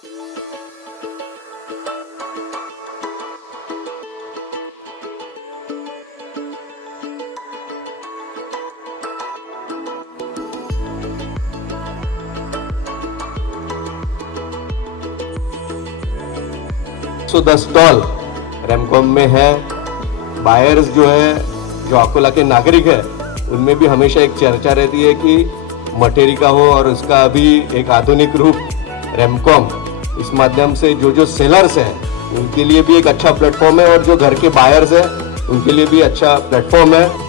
110 stall रैमकॉम में है। Buyers जो है, जो अकोला के नागरिक है, उनमें भी हमेशा एक चर्चा रहती है कि मटेरी का हो और उसका अभी एक आधुनिक रूप रैमकॉम, इस माध्यम से जो सेलर्स हैं उनके लिए भी एक अच्छा प्लेटफॉर्म है और जो घर के बायर्स हैं उनके लिए भी अच्छा प्लेटफॉर्म है।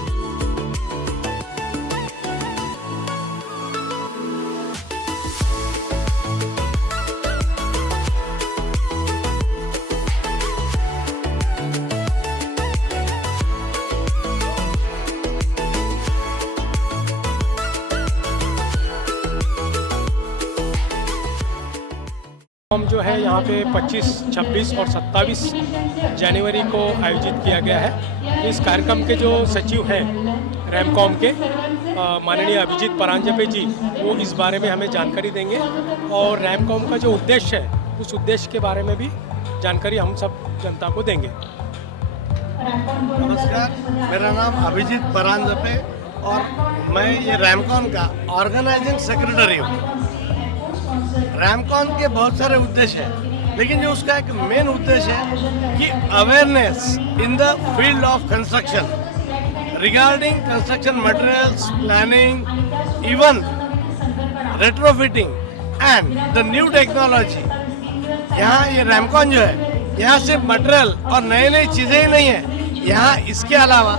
हम जो है यहाँ पे 25, 26 और 27 जनवरी को आयोजित किया गया है। इस कार्यक्रम के जो सचिव हैं रैमकॉम के माननीय अभिजीत परांजपे जी, वो इस बारे में हमें जानकारी देंगे और रैमकॉम का जो उद्देश्य है उस उद्देश्य के बारे में भी जानकारी हम सब जनता को देंगे। नमस्कार, मेरा नाम अभिजीत परांजपे और मैं ये रैमकॉम का ऑर्गेनाइजिंग सेक्रेटरी हूँ। रैमकॉम के बहुत सारे उद्देश्य हैं, लेकिन जो उसका एक मेन उद्देश्य है कि awareness in the field of construction regarding construction materials, planning, even retrofitting and the new technology. यहाँ ये रैमकॉम जो है, यहाँ सिर्फ मटेरियल और नई नई चीज़ें ही नहीं है, यहाँ इसके अलावा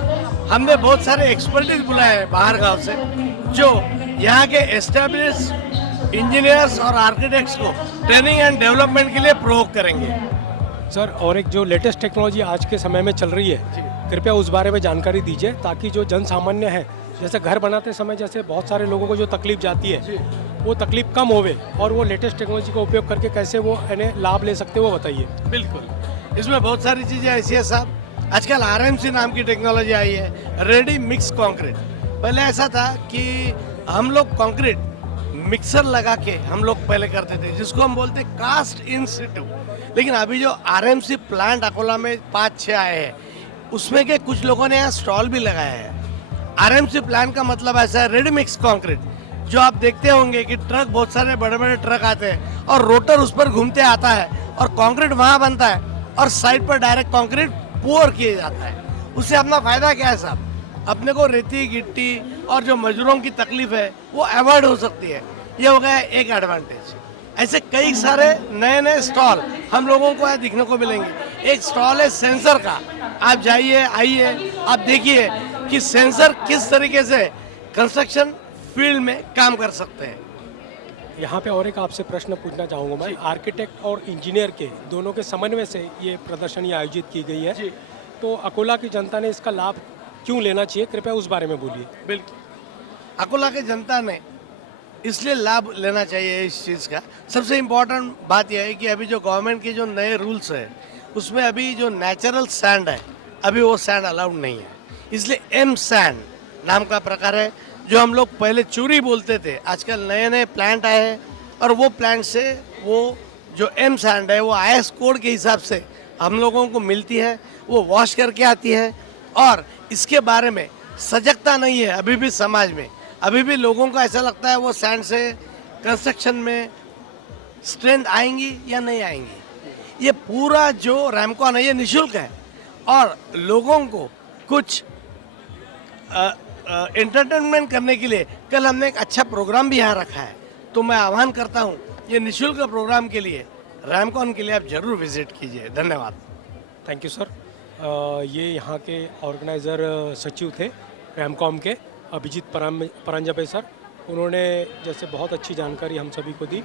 हमने बहुत सारे एक्सपर्टीज बुलाए हैं बाहर गांव से, जो यहाँ के एस्टेब्लिश इंजीनियर्स और आर्किटेक्ट्स को ट्रेनिंग एंड डेवलपमेंट के लिए प्रोवोक करेंगे। सर, और एक जो लेटेस्ट टेक्नोलॉजी आज के समय में चल रही है, कृपया उस बारे में जानकारी दीजिए ताकि जो जन सामान्य है, जैसे घर बनाते समय जैसे बहुत सारे लोगों को जो तकलीफ जाती है वो तकलीफ कम होवे और वो लेटेस्ट टेक्नोलॉजी का उपयोग करके कैसे वो यानी लाभ ले सकते हैं, वो बताइए। बिल्कुल, इसमें बहुत सारी चीज़ें ऐसी है साहब। आजकल आरएमसी नाम की टेक्नोलॉजी आई है, रेडी मिक्स कंक्रीट। पहले ऐसा था कि हम लोग कंक्रीट मिक्सर लगा के हम लोग पहले करते थे, जिसको हम बोलते कास्ट इन सिटू। लेकिन अभी जो आरएमसी प्लांट अकोला में 5-6 आए हैं, उसमें के कुछ लोगों ने यहाँ स्टॉल भी लगाया है। आरएमसी प्लांट का मतलब ऐसा है, रेडी मिक्स कंक्रीट। जो आप देखते होंगे कि ट्रक, बहुत सारे बड़े बड़े ट्रक आते हैं और रोटर उस पर घूमते आता है और कंक्रीट वहाँ बनता है और साइड पर डायरेक्ट कंक्रीट पोर किया जाता है। उससे अपना फायदा क्या है साहब? अपने को रेती, गिट्टी और जो मजदूरों की तकलीफ है वो अवॉइड हो सकती है। ये हो गया एक एडवांटेज। ऐसे कई सारे नए नए स्टॉल हम लोगों को यहाँ दिखने को मिलेंगे। एक स्टॉल है सेंसर का, आप जाइए, आइए, आप देखिए कि सेंसर किस तरीके से कंस्ट्रक्शन फील्ड में काम कर सकते हैं। यहाँ पे और एक आपसे प्रश्न पूछना चाहूँगा मैं, आर्किटेक्ट और इंजीनियर के दोनों के समन्वय से ये प्रदर्शनी आयोजित की गई है, तो अकोला की जनता ने इसका लाभ क्यों लेना चाहिए, कृपया उस बारे में बोलिए। बिल्कुल, अकोला की जनता ने इसलिए लाभ लेना चाहिए इस चीज़ का। सबसे इम्पोर्टेंट बात यह है कि अभी जो गवर्नमेंट के जो नए रूल्स है, उसमें अभी जो नेचुरल सैंड है, अभी वो सैंड अलाउड नहीं है। इसलिए एम सैंड नाम का प्रकार है, जो हम लोग पहले चूरी बोलते थे, आजकल नए नए प्लांट आए हैं और वो प्लांट से वो जो एम सैंड है वो आईएस कोड के हिसाब से हम लोगों को मिलती है, वो वॉश करके आती है। और इसके बारे में सजगता नहीं है अभी भी समाज में। अभी भी लोगों को ऐसा लगता है वो सैंड से कंस्ट्रक्शन में स्ट्रेंथ आएंगी या नहीं आएंगी। ये पूरा जो रैमकॉम है ये निःशुल्क है और लोगों को कुछ एंटरटेनमेंट करने के लिए कल हमने एक अच्छा प्रोग्राम भी यहाँ रखा है। तो मैं आह्वान करता हूँ ये निःशुल्क प्रोग्राम के लिए, रैमकॉम के लिए आप जरूर विजिट कीजिए। धन्यवाद। Thank you sir. ये यहाँ के ऑर्गेनाइज़र सचिव थे रैमकॉम के, अभिजीत परांजपे सर। उन्होंने जैसे बहुत अच्छी जानकारी हम सभी को दी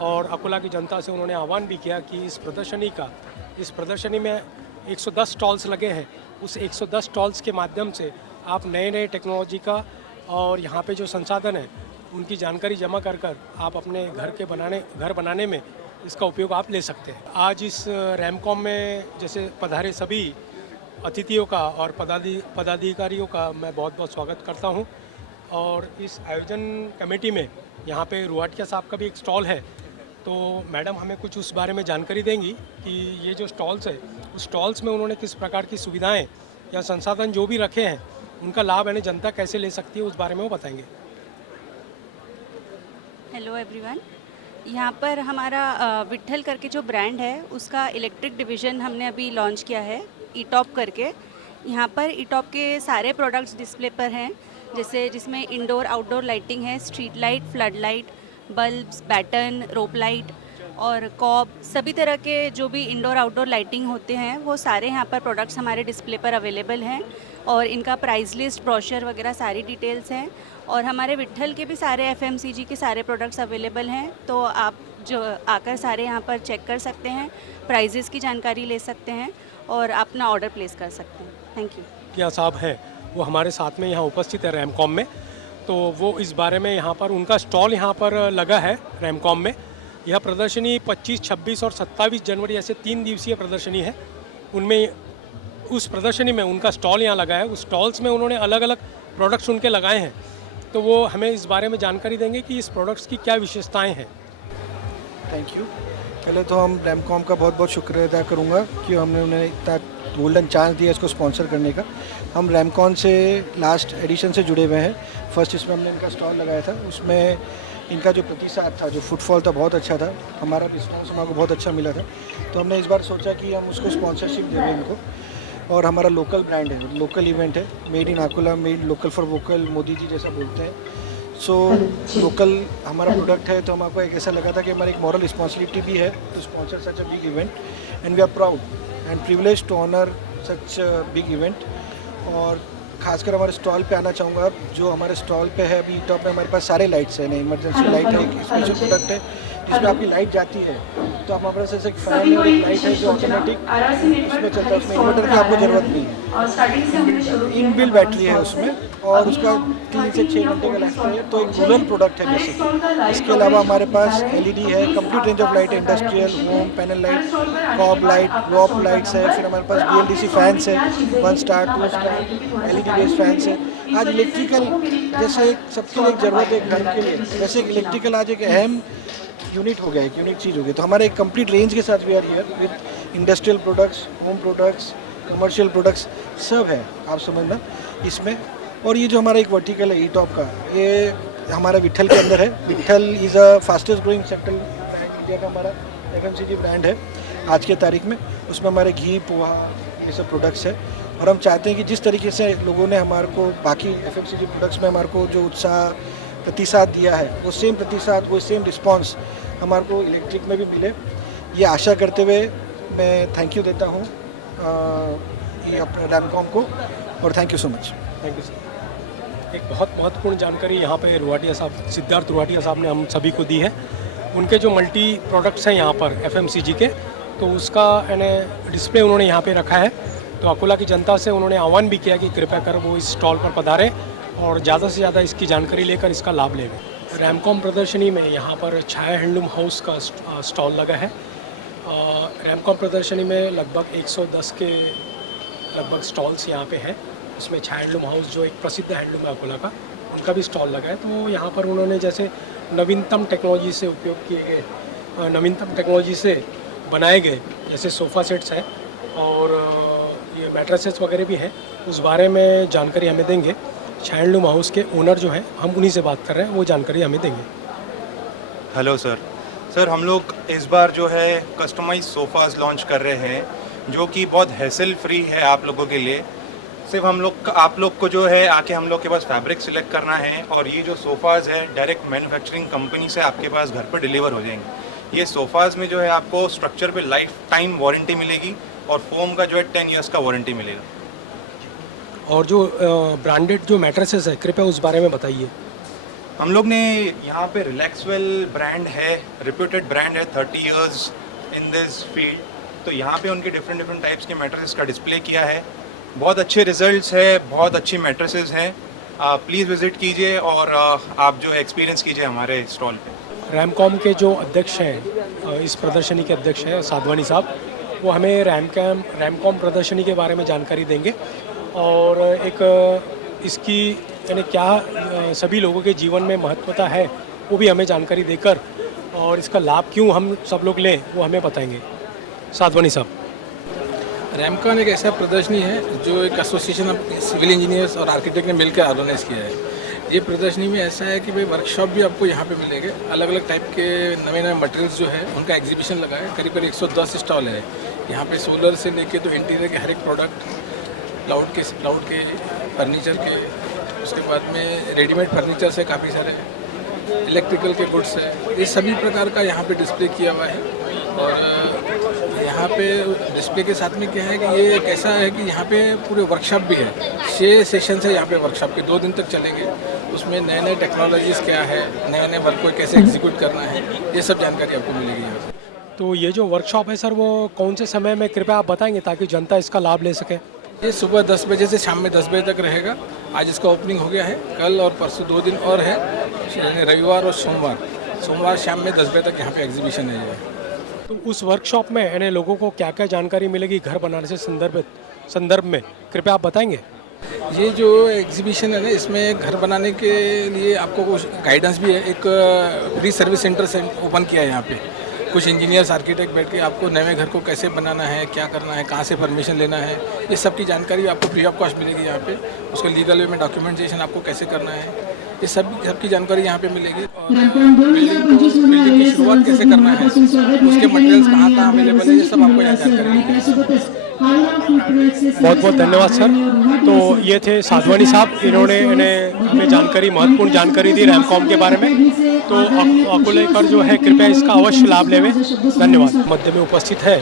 और अकोला की जनता से उन्होंने आह्वान भी किया कि इस प्रदर्शनी में 110 स्टॉल्स लगे हैं। उस 110 स्टॉल्स के माध्यम से आप नए नए टेक्नोलॉजी का और यहाँ पे जो संसाधन है उनकी जानकारी जमा कर आप अपने घर बनाने में इसका उपयोग आप ले सकते हैं। आज इस रैमकॉम में जैसे पधारे सभी अतिथियों का और पदाधिकारियों का मैं बहुत बहुत स्वागत करता हूं। और इस आयोजन कमेटी में यहाँ पे रुआटिया साहब का भी एक स्टॉल है, तो मैडम हमें कुछ उस बारे में जानकारी देंगी कि ये जो स्टॉल्स है उस स्टॉल्स में उन्होंने किस प्रकार की सुविधाएं या संसाधन जो भी रखे हैं उनका लाभ यानी जनता कैसे ले सकती है उस बारे में वो बताएंगे। हेलो एवरीवन, यहाँ पर हमारा विट्ठल करके जो ब्रांड है उसका इलेक्ट्रिक डिवीज़न हमने अभी लॉन्च किया है ईटॉप करके। यहाँ पर ईटॉप के सारे प्रोडक्ट्स डिस्प्ले पर हैं, जैसे जिसमें इंडोर आउटडोर लाइटिंग है, street light, flood light, bulbs, batten, rope light और कॉब, सभी तरह के जो भी इंडोर आउटडोर लाइटिंग होते हैं वो सारे यहाँ पर प्रोडक्ट्स हमारे डिस्प्ले पर अवेलेबल हैं और इनका प्राइस लिस्ट, ब्रोशर वगैरह सारी डिटेल्स हैं। और हमारे विट्ठल के भी सारे एफएमसीजी के सारे प्रोडक्ट्स अवेलेबल हैं, तो आप जो आकर सारे यहाँ पर चेक कर सकते हैं, प्राइजेस की जानकारी ले सकते हैं और अपना ऑर्डर प्लेस कर सकते हैं। Thank you. क्या साहब हैं वो हमारे साथ में यहाँ उपस्थित है रैमकॉम में, तो वो इस बारे में यहाँ पर उनका स्टॉल यहाँ पर लगा है रैमकॉम में। यह प्रदर्शनी 25, 26 और 27 जनवरी ऐसे 3 दिवसीय प्रदर्शनी है। उनमें उस प्रदर्शनी में उनका स्टॉल यहाँ लगा है, उस स्टॉल्स में उन्होंने अलग अलग प्रोडक्ट्स उनके लगाए हैं, तो वो हमें इस बारे में जानकारी देंगे कि इस प्रोडक्ट्स की क्या विशेषताएं हैं। Thank you. पहले तो हम रैमकॉम का बहुत बहुत शुक्रिया अदा करूँगा कि हमने उन्हें इतना गोल्डन चांस दिया इसको स्पॉन्सर करने का। हम रैमकॉम से लास्ट एडिशन से जुड़े हुए हैं। फर्स्ट इसमें हमने इनका स्टॉल लगाया था, उसमें इनका जो प्रतिसाद था, जो फुटफॉल था, बहुत अच्छा था। हमारा रिस्पॉन्स हमको बहुत अच्छा मिला था, तो हमने इस बार सोचा कि हम उसको स्पॉन्सरशिप देंगे इनको। और हमारा लोकल ब्रांड है, लोकल इवेंट है, made in Akola, made local for vocal, Modi ji जैसा बोलते हैं। सो लोकल हमारा प्रोडक्ट है, तो हमको एक ऐसा लगा था कि हमारी एक मॉरल रिस्पॉन्सिबिलिटी भी है to sponsor such a big event and we are proud and privilege to honour such big event. और खासकर हमारे स्टॉल पे आना चाहूँगा। जो हमारे स्टॉल पे है अभी टॉप में हमारे पास सारे लाइट्स हैं, इमरजेंसी लाइट है, एक स्पेशल प्रोडक्ट है जिसमें आपकी लाइट जाती है तो आप हमारे पास एक फैन और एक लाइट है जो ऑटोमेटिक उसमें चलता है, उसमें इन्वर्टर की आपको ज़रूरत नहीं है, इनबिल्ट बैटरी है उसमें और उसका 3 से 6 घंटे का लाइफ है, तो एक रूरल प्रोडक्ट है बेसिकली। इसके अलावा हमारे पास LED है, कंप्लीट रेंज ऑफ लाइट है, industrial, home, panel light, COB light, rope lights है, फिर हमारे पास BLDC फैंस है, 1 star, 2 star, LED based fans है। आज इलेक्ट्रिकल जैसे एक सबके लिए एक ज़रूरत है घर के लिए, वैसे एक इलेक्ट्रिकल आज एक अहम यूनिट हो गया, एक यूनिक चीज़ हो गई। तो हमारे एक कंप्लीट रेंज के साथ we are here with industrial products, home products, commercial products, सब है आप समझना इसमें। और ये जो हमारा एक वर्टिकल है ईटॉप का, ये हमारा विट्ठल के अंदर है। Vitthal is a fastest growing sector brand, India का हमारा FMCG ब्रांड है आज के तारीख में। उसमें हमारे घी, पोहा, ये सब प्रोडक्ट्स है। और हम चाहते हैं कि जिस तरीके से लोगों ने हमारे को बाकी FMCG प्रोडक्ट्स में हमारे को जो उत्साह प्रतिसाद दिया है, वो सेम प्रतिसाद, वो सेम रिस्पांस हमारे को इलेक्ट्रिक में भी मिले, ये आशा करते हुए मैं थैंक यू देता हूँ ये अपने रैमकॉम को, और thank you so much. Thank you sir. एक बहुत महत्वपूर्ण जानकारी यहाँ पे रुआटिया साहब, सिद्धार्थ रुआटिया साहब ने हम सभी को दी है। उनके जो मल्टी प्रोडक्ट्स हैं यहाँ पर FMCG के, तो उसका यानी डिस्प्ले उन्होंने यहाँ पे रखा है। तो अकोला की जनता से उन्होंने आह्वान भी किया कि कृपया कर वो इस स्टॉल पर पधारें और ज़्यादा से ज़्यादा इसकी जानकारी लेकर इसका लाभ लें। रैमकॉम प्रदर्शनी में यहाँ पर छाया हैंडलूम हाउस का स्टॉल लगा है। रैमकॉम प्रदर्शनी में लगभग 110 के लगभग स्टॉल्स यहाँ पे हैं। उसमें छाया हैंडलूम हाउस जो एक प्रसिद्ध हैंडलूम है अकोला का, उनका भी स्टॉल लगा है। तो यहाँ पर उन्होंने जैसे नवीनतम टेक्नोलॉजी से उपयोग किए गए, नवीनतम टेक्नोलॉजी से बनाए गए जैसे सोफ़ा सेट्स हैं और ये मैट्रेसेस वगैरह भी हैं, उस बारे में जानकारी हमें देंगे। छाया हैंडलूम हाउस के ओनर जो हैं, हम उन्हीं से बात कर रहे हैं, वो जानकारी हमें देंगे। हेलो सर, हम लोग इस बार जो है कस्टमाइज सोफ़ाज़ लॉन्च कर रहे हैं जो कि बहुत हैसल फ्री है आप लोगों के लिए। सिर्फ आप लोग को जो है आके हम लोग के पास फैब्रिक सिलेक्ट करना है और ये जो सोफ़ाज़ है डायरेक्ट मैन्युफैक्चरिंग कंपनी से आपके पास घर पर डिलीवर हो जाएंगे। ये सोफ़ाज़ में जो है आपको स्ट्रक्चर पे लाइफ टाइम वारंटी मिलेगी और फोम का जो है 10 इयर्स का वारंटी मिलेगा। और जो ब्रांडेड जो मैट्रेसेस है, कृपया उस बारे में बताइए। हम लोग ने यहाँ पे रिलैक्सवेल ब्रांड है, रिप्यूटेड ब्रांड है, 30 इयर्स इन दिस फील्ड। तो यहाँ पे उनके डिफरेंट टाइप्स के मैट्रेसेस का डिस्प्ले किया है। बहुत अच्छे रिजल्ट्स है, बहुत अच्छी मैट्रेसेस हैं। प्लीज़ विज़िट कीजिए और आप जो है एक्सपीरियंस कीजिए हमारे स्टॉल पे। रैमकॉम के जो अध्यक्ष हैं, इस प्रदर्शनी के अध्यक्ष हैं साधवानी साहब, वो हमें रैमकॉम प्रदर्शनी के बारे में जानकारी देंगे और एक इसकी यानी क्या सभी लोगों के जीवन में महत्वता है वो भी हमें जानकारी देकर और इसका लाभ क्यों हम सब लोग लें वो हमें बताएंगे साधवानी साहब। रैमकॉन एक ऐसा प्रदर्शनी है जो एक एसोसिएशन ऑफ सिविल इंजीनियर्स और आर्किटेक्ट ने मिलकर ऑर्गेनाइज किया है। ये प्रदर्शनी में ऐसा है कि भाई वर्कशॉप भी आपको यहाँ पे मिलेंगे, अलग अलग टाइप के नए नए मटेरियल्स जो है उनका एग्जीबिशन लगा है। करीब 110 स्टॉल है यहाँ पे, सोलर से लेके तो इंटीरियर के हर एक प्रोडक्ट, क्लाउड के फर्नीचर के, उसके बाद में रेडीमेड फर्नीचर से काफ़ी सारे इलेक्ट्रिकल के गुड्स है, ये सभी प्रकार का यहाँ पे डिस्प्ले किया हुआ है। और यहाँ पे डिस्प्ले के साथ में क्या है कि ये एक ऐसा है कि यहाँ पे पूरे वर्कशॉप भी है। 6 सेशन है यहाँ पे वर्कशॉप के, 2 दिन तक चलेंगे। उसमें नए नए टेक्नोलॉजीज़ क्या है, नए नए वर्क को कैसे एग्जीक्यूट करना है, ये सब जानकारी आपको मिलेगी यहाँ पे। तो ये जो वर्कशॉप है सर वो कौन से समय में कृपया आप बताएंगे ताकि जनता इसका लाभ ले सके? ये सुबह 10 बजे से शाम में 10 बजे तक रहेगा। आज इसका ओपनिंग हो गया है, कल और परसों 2 दिन और है, रविवार और सोमवार शाम में 10 बजे तक यहाँ पे एग्जीबिशन है। तो उस वर्कशॉप में यानी लोगों को क्या क्या जानकारी मिलेगी घर बनाने से संदर्भ में कृपया आप बताएंगे? ये जो एग्जीबिशन है ना, इसमें घर बनाने के लिए आपको कुछ गाइडेंस भी है। एक फ्री सर्विस सेंटर ओपन किया है यहाँ पे। कुछ इंजीनियर्स आर्किटेक्ट बैठ के आपको नए घर को कैसे बनाना है, क्या करना है, कहाँ से परमिशन लेना है, ये सब की जानकारी आपको फ्री ऑफ कॉस्ट मिलेगी यहाँ पे। उसको लीगल वे में डॉक्यूमेंटेशन आपको कैसे करना है, ये सब की जानकारी यहाँ पे मिलेगी। और बिल्डिंग की शुरुआत कैसे करना है, उसके मटेरियल्स कहाँ कहाँ अवेलेबल है, ये सब आपको यहाँ जानकारी मिलेगी। बहुत बहुत धन्यवाद सर। तो ये थे साधवानी साहब, इन्होंने हमें महत्वपूर्ण जानकारी दी रैमकॉम के बारे में। तो अकोलेकर जो है कृपया इसका अवश्य लाभ लेवे। धन्यवाद। मध्य में उपस्थित है,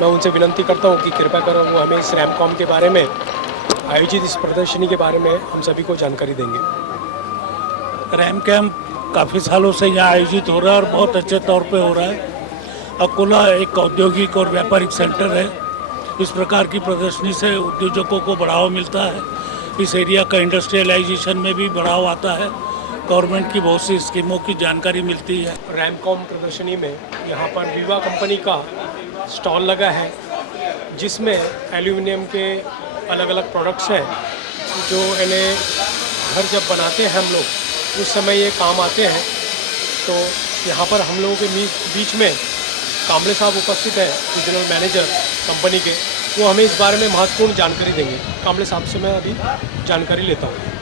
मैं उनसे विनती करता हूँ कि कृपया कर वो हमें इस रैमकॉम के बारे में आयोजित इस प्रदर्शनी के बारे में हम सभी को जानकारी देंगे। रैम कैम्प काफ़ी सालों से यहाँ आयोजित हो रहा है और बहुत अच्छे तौर पे हो रहा है। अकोला एक औद्योगिक और व्यापारिक सेंटर है। इस प्रकार की प्रदर्शनी से उद्योजकों को बढ़ावा मिलता है, इस एरिया का इंडस्ट्रियलाइजेशन में भी बढ़ावा आता है, गवर्नमेंट की बहुत सी स्कीमों की जानकारी मिलती है। रैमकॉम प्रदर्शनी में यहाँ पर वीवा कंपनी का स्टॉल लगा है जिसमें एल्यूमिनियम के अलग अलग प्रोडक्ट्स हैं जो इन्हें घर जब बनाते हैं हम लोग उस समय ये काम आते हैं। तो यहाँ पर हम लोगों के बीच में कामले साहब उपस्थित हैं, रीजनल मैनेजर कंपनी के, वो हमें इस बारे में महत्वपूर्ण जानकारी देंगे। कामले साहब से मैं अभी जानकारी लेता हूँ।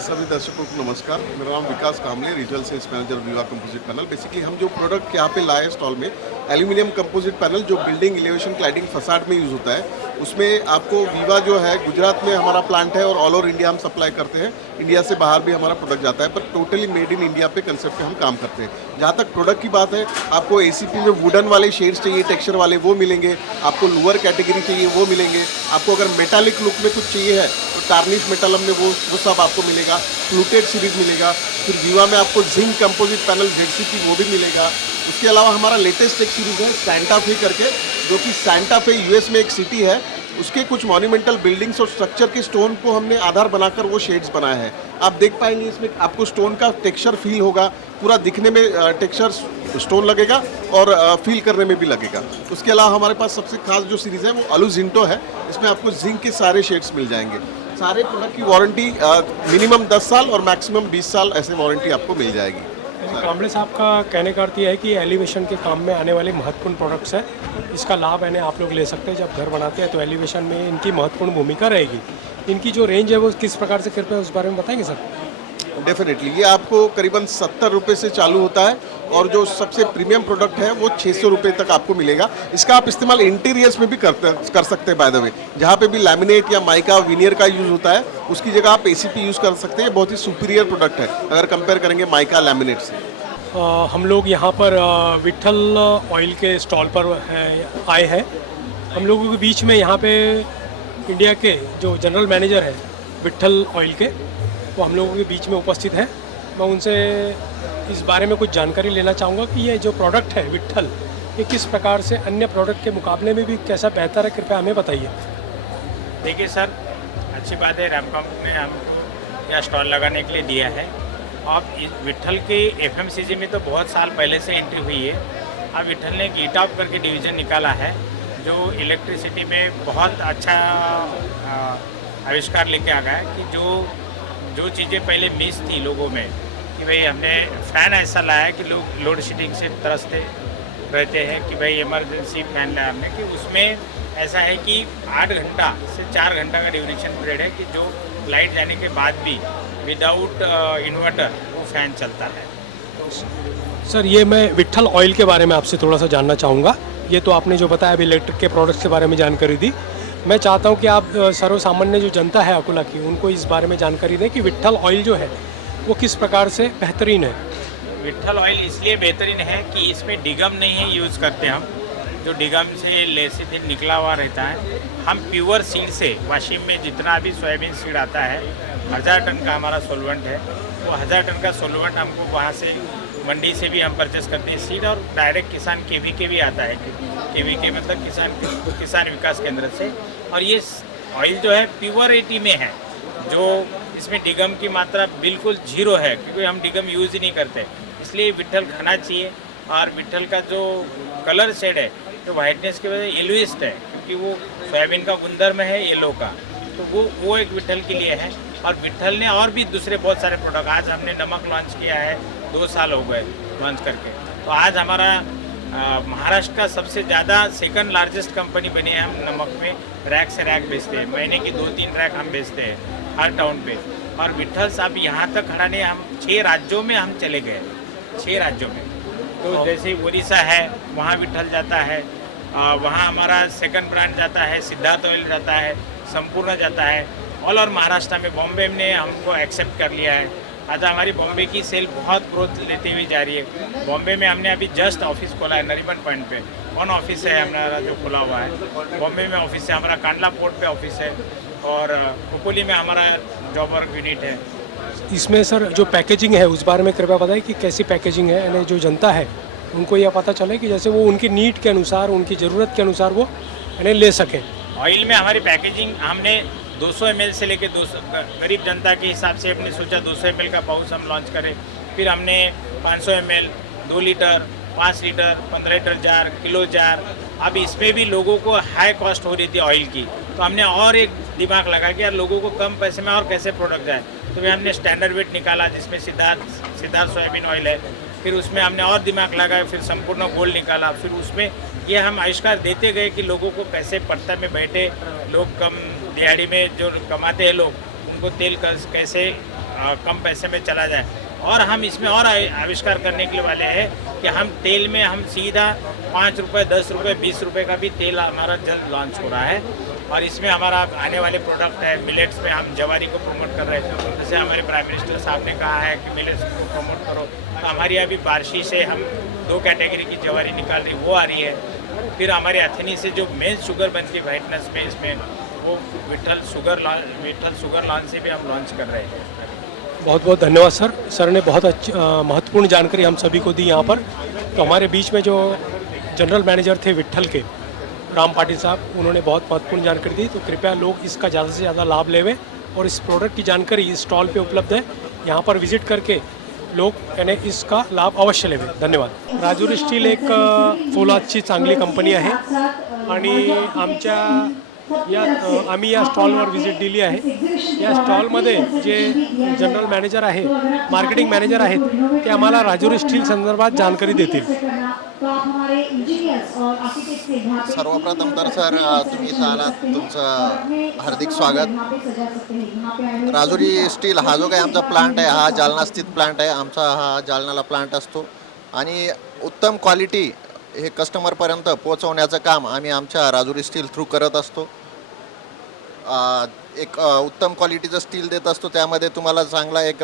सभी दर्शकों को नमस्कार, मेरा नाम Vikas Kamle, regional sales manager Viva composite panel. Basically हम जो प्रोडक्ट यहाँ पे लाए स्टॉल में, एल्यूमिनियम कंपोजिट पैनल जो बिल्डिंग एलिवेशन क्लैडिंग फसाड में यूज़ होता है, उसमें आपको वीवा जो है गुजरात में हमारा प्लांट है और ऑल ओवर इंडिया हम सप्लाई करते हैं। इंडिया से बाहर भी हमारा प्रोडक्ट जाता है, पर टोटली मेड इन इंडिया पे कंसेप्ट पे हम काम करते हैं। जहाँ तक प्रोडक्ट की बात है, आपको एसीपी में वुडन वाले शेड्स चाहिए, टेक्सचर वाले, वो मिलेंगे। आपको लोअर कैटेगरी चाहिए, वो मिलेंगे। आपको अगर मेटालिक लुक में कुछ चाहिए है तो टार्निश मेटलम में वो सब आपको मिलेगा। फ्लूटेड सीरीज मिलेगा। फिर वीवा में आपको जिंक कंपोजिट पैनल ZCP वो भी मिलेगा। उसके अलावा हमारा लेटेस्ट एक सीरीज है सैंटा फे करके, जो कि सैंटा फे US में एक सिटी है, उसके कुछ मॉन्यूमेंटल बिल्डिंग्स और स्ट्रक्चर के स्टोन को हमने आधार बनाकर वो शेड्स बनाया है। आप देख पाएंगे इसमें आपको स्टोन का टेक्सचर फील होगा, पूरा दिखने में टेक्सचर स्टोन लगेगा और फील करने में भी लगेगा। उसके अलावा हमारे पास सबसे खास जो सीरीज़ है वो अलुजिंटो है, इसमें आपको जिंक के सारे शेड्स मिल जाएंगे। सारे प्रोडक्ट की वारंटी मिनिमम 10 साल और मैक्सिमम 20 साल ऐसे वारंटी आपको मिल जाएगी। कामले साहब का कहने का अर्थ यह है कि एलिवेशन के काम में आने वाले महत्वपूर्ण प्रोडक्ट्स है, इसका लाभ यानी आप लोग ले सकते हैं। जब घर बनाते हैं तो एलिवेशन में इनकी महत्वपूर्ण भूमिका रहेगी। इनकी जो रेंज है वो किस प्रकार से कृपया उस बारे में बताएंगे सर? डेफिनेटली, ये आपको करीबन 70 रुपये से चालू होता है और जो सबसे प्रीमियम प्रोडक्ट है वो 600 रुपये तक आपको मिलेगा। इसका आप इस्तेमाल इंटीरियर्स में भी कर सकते हैं। बाय द वे, जहाँ पे भी लैमिनेट या माइका विनियर का यूज़ होता है उसकी जगह आप ACP यूज़ कर सकते हैं। बहुत ही सुपीरियर प्रोडक्ट है अगर कंपेयर करेंगे माइका लैमिनेट से। हम लोग यहाँ पर विट्ठल ऑयल के स्टॉल पर आए हैं। हम लोगों के बीच में यहाँ पे इंडिया के जो जनरल मैनेजर है विट्ठल ऑयल के, वो हम लोगों के बीच में उपस्थित हैं। मैं उनसे इस बारे में कुछ जानकारी लेना चाहूँगा कि ये जो प्रोडक्ट है विट्ठल, ये किस प्रकार से अन्य प्रोडक्ट के मुकाबले में भी कैसा बेहतर है, कृपया हमें बताइए। देखिए सर, अच्छी बात है, रैमकॉम ने हमको यह स्टॉल लगाने के लिए दिया है। अब विट्ठल की FMCG में तो बहुत साल पहले से एंट्री हुई है। अब विट्ठल ने एक ईटॉप करके डिवीज़न निकाला है जो इलेक्ट्रिसिटी में बहुत अच्छा आविष्कार लेके आ गया है कि जो चीज़ें पहले मिस थी लोगों में, कि भाई हमने फ़ैन ऐसा लाया है कि लोग लोड शेडिंग से तरसते रहते हैं कि भाई इमरजेंसी फैन लाया हमने कि उसमें ऐसा है कि 8 घंटा से 4 घंटा का ड्यूरेशन पीरियड है कि जो लाइट जाने के बाद भी विदाउट इन्वर्टर वो फ़ैन चलता है। सर ये मैं विट्ठल ऑयल के बारे में आपसे थोड़ा सा जानना चाहूँगा। ये तो आपने जो बताया अभी इलेक्ट्रिक के प्रोडक्ट्स के बारे में जानकारी दी, मैं चाहता हूँ कि आप सर्वसामान्य जो जनता है अकोला की उनको इस बारे में जानकारी दें कि विट्ठल ऑयल जो है वो किस प्रकार से बेहतरीन है। विट्ठल ऑयल इसलिए बेहतरीन है कि इसमें डिगम नहीं है यूज़ करते हम, जो डिगम से लेसिथिन निकला हुआ रहता है। हम प्योर सीड से वाशिम में जितना भी सोयाबीन सीड आता है 1000 टन का हमारा सोलवेंट है, वो 1000 टन का सोलवेंट हमको वहाँ से मंडी से भी हम परचेस करते हैं सीड, और डायरेक्ट किसान के भी आता है, के मतलब किसान विकास केंद्र से। और ये ऑयल जो है प्योरिटी में है, जो इसमें डिगम की मात्रा बिल्कुल 0 है, क्योंकि हम डिगम यूज़ ही नहीं करते। इसलिए विट्ठल खाना चाहिए। और विट्ठल का जो कलर शेड है तो वाइटनेस की वजह से येलोइस्ट है, क्योंकि वो सोयाबीन का गुणधर्म है येलो का, तो वो एक विट्ठल के लिए है। और विट्ठल ने और भी दूसरे बहुत सारे प्रोडक्ट, आज हमने नमक लॉन्च किया है, 2 साल हो गए लॉन्च करके। तो आज हमारा महाराष्ट्र का सबसे ज़्यादा सेकंड लार्जेस्ट कंपनी बनी है। हम नमक में रैक से रैक बेचते हैं, महीने की 2-3 रैक हम बेचते हैं हर टाउन पे। और विट्ठल साहब यहाँ तक खड़ा नहीं, हम 6 राज्यों में हम चले गए, 6 राज्यों में। तो जैसे उड़ीसा है वहाँ विट्ठल जाता है, वहाँ हमारा सेकंड ब्रांड जाता है, सिद्धार्थ ऑयल जाता है, संपूर्ण जाता है। ऑल और महाराष्ट्र में बॉम्बे ने हमको एक्सेप्ट कर लिया है। आज हमारी बॉम्बे की सेल बहुत ग्रोथ लेती हुई जा रही है। बॉम्बे में हमने अभी जस्ट ऑफिस खोला है नरीमन पॉइंट पे, 1 ऑफिस है हमारा जो खुला हुआ है। बॉम्बे में ऑफिस है हमारा, कांडला पोर्ट पे ऑफिस है, और खोपोली में हमारा जॉब वर्क यूनिट है। इसमें सर जो पैकेजिंग है उस बारे में कृपया बताएं कि कैसी पैकेजिंग है, यानी जो जनता है उनको यह पता चले कि जैसे वो उनकी नीड के अनुसार, उनकी ज़रूरत के अनुसार वो यानी ले सकें। ऑयल में हमारी पैकेजिंग हमने 200 ml से लेके 200 गरीब जनता के हिसाब से हमने सोचा 200 ml का पाउच हम लॉन्च करें। फिर हमने 500 ml, 2 litre, 5 litre, 15 litre jar, kilo jar. अब इसमें भी लोगों को हाई कॉस्ट हो रही थी ऑयल की, तो हमने और एक दिमाग लगा कि यार लोगों को कम पैसे में और कैसे प्रोडक्ट जाए। तो फिर हमने स्टैंडर्ड वेट निकाला जिसमें सिद्धार्थ सोयाबीन ऑयल है। फिर उसमें हमने और दिमाग लगाया, फिर संपूर्ण गोल्ड निकाला। फिर उसमें ये हम आविष्कार देते गए कि लोगों को कैसे पड़ता में बैठे लोग, कम दिहाड़ी में जो कमाते हैं लोग, उनको तेल कैसे कम पैसे में चला जाए। और हम इसमें और आविष्कार करने के लिए वाले हैं कि हम तेल में हम सीधा 5 रुपये, 10 रुपये, 20 रुपये का भी तेल हमारा जल्द लॉन्च हो रहा है। और इसमें हमारा आने वाले प्रोडक्ट है मिलेट्स में, हम जवारी को प्रमोट कर रहे हैं। जैसे हमारे प्राइम मिनिस्टर साहब ने कहा है कि मिलेट्स को प्रमोट करो, तो हमारी अभी बारशी से हम 2 कैटेगरी की जवारी निकाल रही, वो आ रही है। फिर हमारे अथनी से जो मेन शुगर बनती है वाइटनेस में, इसमें वो विट्ठल शुगर लॉन्च से भी हम लॉन्च कर रहे हैं। बहुत बहुत धन्यवाद सर। सर ने बहुत अच्छी महत्वपूर्ण जानकारी हम सभी को दी यहाँ पर। तो हमारे बीच में जो जनरल मैनेजर थे विट्ठल के, राम पाटिल साहब, उन्होंने बहुत महत्वपूर्ण जानकारी दी। तो कृपया लोग इसका ज़्यादा से ज़्यादा लाभ लेवें, और इस प्रोडक्ट की जानकारी इस स्टॉल पे उपलब्ध है, यहाँ पर विजिट करके लोग यानी इसका लाभ अवश्य लेवे। धन्यवाद। राजुरी स्टील एक फुलाची चांगली कंपनी आहे आणि आम्ही या स्टॉलवर व्हिजिट दिली आहे। या स्टॉलमध्ये जे जनरल मॅनेजर आहे, मार्केटिंग मॅनेजर आहेत, ते आम्हाला राजुरी स्टील संदर्भात जानकारी देतील। सर्वप्रथम तर सर तुम्ही इथं आलात, तुमचं हार्दिक स्वागत। राजुरी स्टील हा जो काही आमचा प्लांट आहे, हा जालना स्थित प्लांट आहे। आमचा हा जालनाला प्लांट असतो आणि उत्तम क्वालिटी हे कस्टमरपर्यंत पोहोचवण्याचं काम आम्ही आमच्या राजुरी स्टील थ्रू करत असतो। एक उत्तम क्वालिटीचं स्टील देत असतो, त्यामध्ये तुम्हाला चांगला एक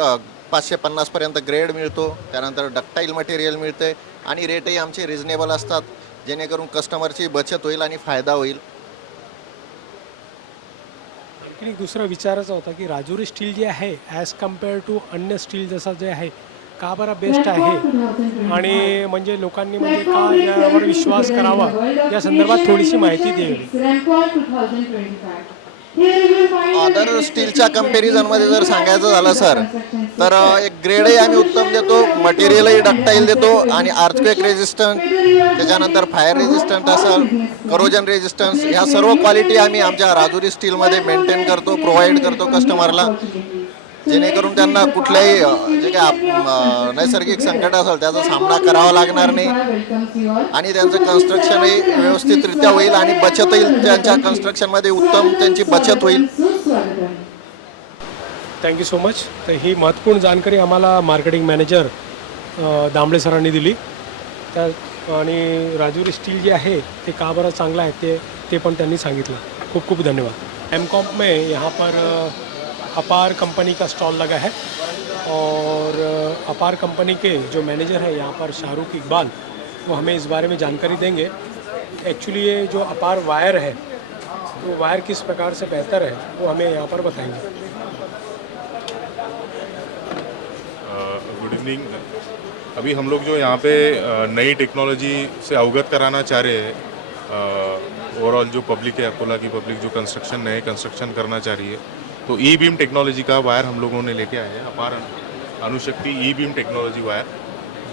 550 पर्यंत ग्रेड मिळतो, त्यानंतर डक्टाईल मटेरियल मिळते आणि रेटही आमचे रिजनेबल असतात, जेणेकरून कस्टमरची बचत होईल आणि फायदा होईल। आणखी एक दुसरा विचारायचा होता की राजुरी स्टील जे आहे ॲज कम्पेअर टू अन्य स्टील जसं जे आहे का बरं बेस्ट आहे, आणि म्हणजे लोकांनी म्हणजे का यावर विश्वास करावा या संदर्भात थोडीशी माहिती द्यावी। अदर स्टीलच्या कंपॅरिझनमध्ये जर सांगायचं झालं सर, तर एक ग्रेडही आम्ही उत्तम देतो, मटेरियलही डक्टाईल देतो आणि अर्थक्वेक रेजिस्टंट, त्याच्यानंतर फायर रेजिस्टंट असेल, करोजन रेजिस्टन्स, ह्या सर्व क्वालिटी आम्ही आमच्या राजुरी स्टीलमध्ये मेंटेन करतो, प्रोव्हाइड करतो कस्टमरला। जेणेकरून त्यांना कुठल्याही जे काही नैसर्गिक संकट असेल त्याचा सामना करावा लागणार नाही आणि त्यांचं कन्स्ट्रक्शनही व्यवस्थितरित्या होईल आणि बचतही त्यांच्या कन्स्ट्रक्शनमध्ये उत्तम त्यांची बचत होईल. Thank you so much. तर ही महत्त्वपूर्ण जानकारी आम्हाला मार्केटिंग मॅनेजर दामले सरांनी दिली. त्या आणि राजुरी स्टील जे आहे ते का बरं चांगलं आहे ते पण त्यांनी सांगितलं. खूप खूप धन्यवाद. एमकॉम में यहाँ पर अपार कंपनी का स्टॉल लगा है और अपार कंपनी के जो मैनेजर है यहाँ पर शाहरुख इकबाल, वो हमें इस बारे में जानकारी देंगे. एक्चुअली ये जो अपार वायर है तो वायर किस प्रकार से बेहतर है वो हमें यहाँ पर बताएंगे. Good evening. अभी हम लोग जो यहाँ पे नई टेक्नोलॉजी से अवगत कराना चाह रहे हैं, ओवरऑल जो पब्लिक है, अकोला की पब्लिक जो नए कंस्ट्रक्शन करना चाह रही है, तो ई बीम टेक्नोलॉजी का वायर हम लोगों ने लेके आए हैं. अपार अणुशक्ति ई बीम टेक्नोलॉजी वायर,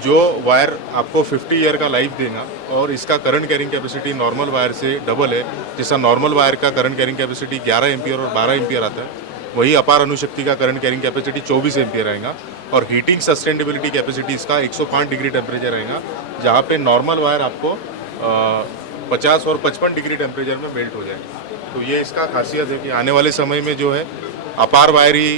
जो वायर आपको 50 ईयर का लाइफ देगा और इसका current carrying capacity normal wire से डबल है. जैसा नॉर्मल वायर का करंट कैरिंग कैपेसिटी 11 एम्पियर और 12 एम्पियर आता है, वही अपार अणुशक्ति का करंट कैरिंग कैपेसिटी 24 एम्पियर आएगा. और हीटिंग सस्टेनेबिलिटी कैपेसिटी इसका 105 डिग्री टेम्परेचर आएगा, जहाँ पे नॉर्मल वायर आपको 50 और 55 डिग्री टेम्परेचर में मेल्ट हो जाएगा. तो ये इसका खासियत है कि आने वाले समय में जो है अपार वायर ही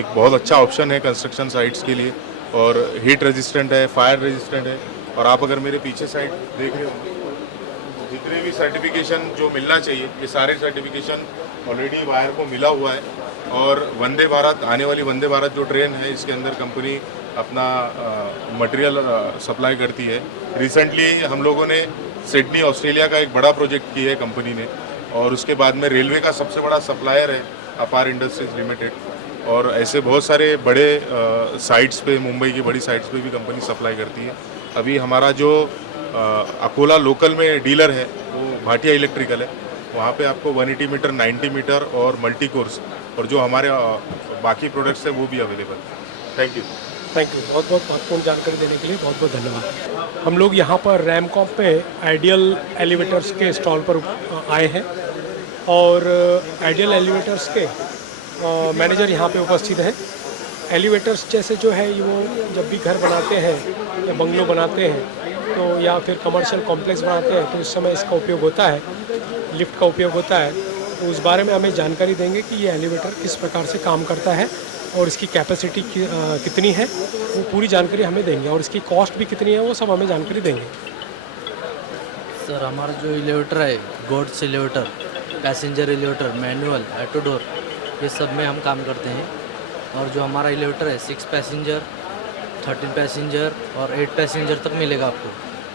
एक बहुत अच्छा ऑप्शन है कंस्ट्रक्शन साइट्स के लिए, और हीट रेजिस्टेंट है, फायर रेजिस्टेंट है. और आप अगर मेरे पीछे साइड देख रहे हो, जितने भी सर्टिफिकेशन जो मिलना चाहिए ये सारे सर्टिफिकेशन ऑलरेडी वायर को मिला हुआ है. और वंदे भारत, आने वाली वंदे भारत जो ट्रेन है, इसके अंदर कंपनी अपना मटेरियल सप्लाई करती है. रिसेंटली हम लोगों ने सिडनी ऑस्ट्रेलिया का एक बड़ा प्रोजेक्ट किया है कंपनी ने, और उसके बाद में रेलवे का सबसे बड़ा सप्लायर है अपार इंडस्ट्रीज लिमिटेड. और ऐसे बहुत सारे बड़े साइट्स पे, मुंबई की बड़ी साइट्स पे भी कंपनी सप्लाई करती है. अभी हमारा जो अकोला लोकल में डीलर है वो भाटिया इलेक्ट्रिकल है. वहाँ पे आपको 180 मीटर, 90 मीटर और मल्टी कोर्स और जो हमारे बाकी प्रोडक्ट्स हैं वो भी available. Thank you. Thank you. बहुत बहुत महत्वपूर्ण जानकारी देने के लिए बहुत बहुत धन्यवाद. हम लोग यहाँ पर रैमकॉम पे आइडियल एलिवेटर्स के स्टॉल पर आए हैं और आइडियल एलिवेटर्स के मैनेजर यहाँ पे उपस्थित हैं. एलिवेटर्स जैसे जो है वो जब भी घर बनाते हैं या बंगलो बनाते हैं तो या फिर कमर्शियल कॉम्प्लेक्स बनाते हैं तो उस समय इसका उपयोग होता है, लिफ्ट का उपयोग होता है. तो उस बारे में हमें जानकारी देंगे कि ये एलिवेटर किस प्रकार से काम करता है और इसकी कैपेसिटी कितनी है, वो पूरी जानकारी हमें देंगे. और इसकी कॉस्ट भी कितनी है वो सब हमें जानकारी देंगे. सर, हमारा जो एलिवेटर है, goods elevator, passenger elevator, manual, auto door, ये सब में हम काम करते हैं. और जो हमारा एलिवेटर है 6 पैसेंजर, 13 पैसेंजर और 8 पैसेंजर तक मिलेगा आपको.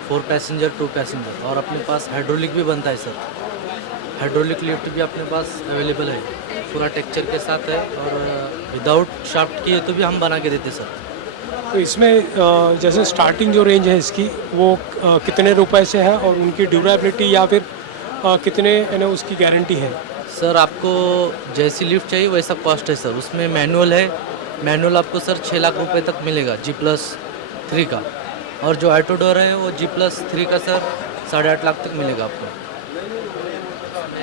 4 पैसेंजर, 2 पैसेंजर. और अपने पास हाइड्रोलिक भी बनता है सर. हाइड्रोलिक लिफ्ट भी अपने पास अवेलेबल है, पूरा टेक्सचर के साथ है. और विदाउट शाफ्ट किए तो भी हम बना के देते सर. तो इसमें जैसे स्टार्टिंग जो रेंज है इसकी वो कितने रुपए से है और उनकी ड्यूरेबिलिटी या फिर कितने उसकी गारंटी है? सर, आपको जैसी लिफ्ट चाहिए वैसा कॉस्ट है सर. उसमें मैनुअल है, मैनुअल आपको सर 6 लाख रुपए तक मिलेगा G+3 का. और जो ऑटो डोर है वो G+3 का सर 8.5 लाख तक मिलेगा आपको.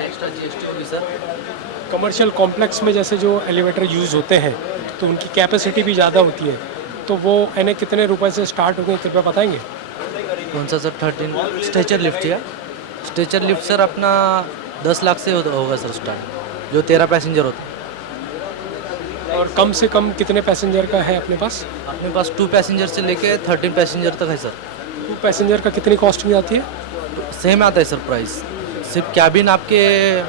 एक्स्ट्रा GST होगी सर. कमर्शियल कॉम्प्लेक्स में जैसे जो एलिवेटर यूज़ होते हैं तो उनकी कैपेसिटी भी ज़्यादा होती है, तो वो कितने रुपए से स्टार्ट होंगे कृपया बताएंगे? कौन सा सर? 13 स्ट्रेचर लिफ्ट या स्ट्रेचर लिफ्ट सर अपना 10 लाख से होगा सर स्टार्ट, जो 13 पैसेंजर होता है. और कम से कम कितने पैसेंजर का है अपने पास? अपने पास 2 पैसेंजर से लेके 13 पैसेंजर तक है सर. 2 पैसेंजर का कितनी कॉस्टिंग आती है? सेम आता है सर प्राइस. सिर्फ कैबिन आपके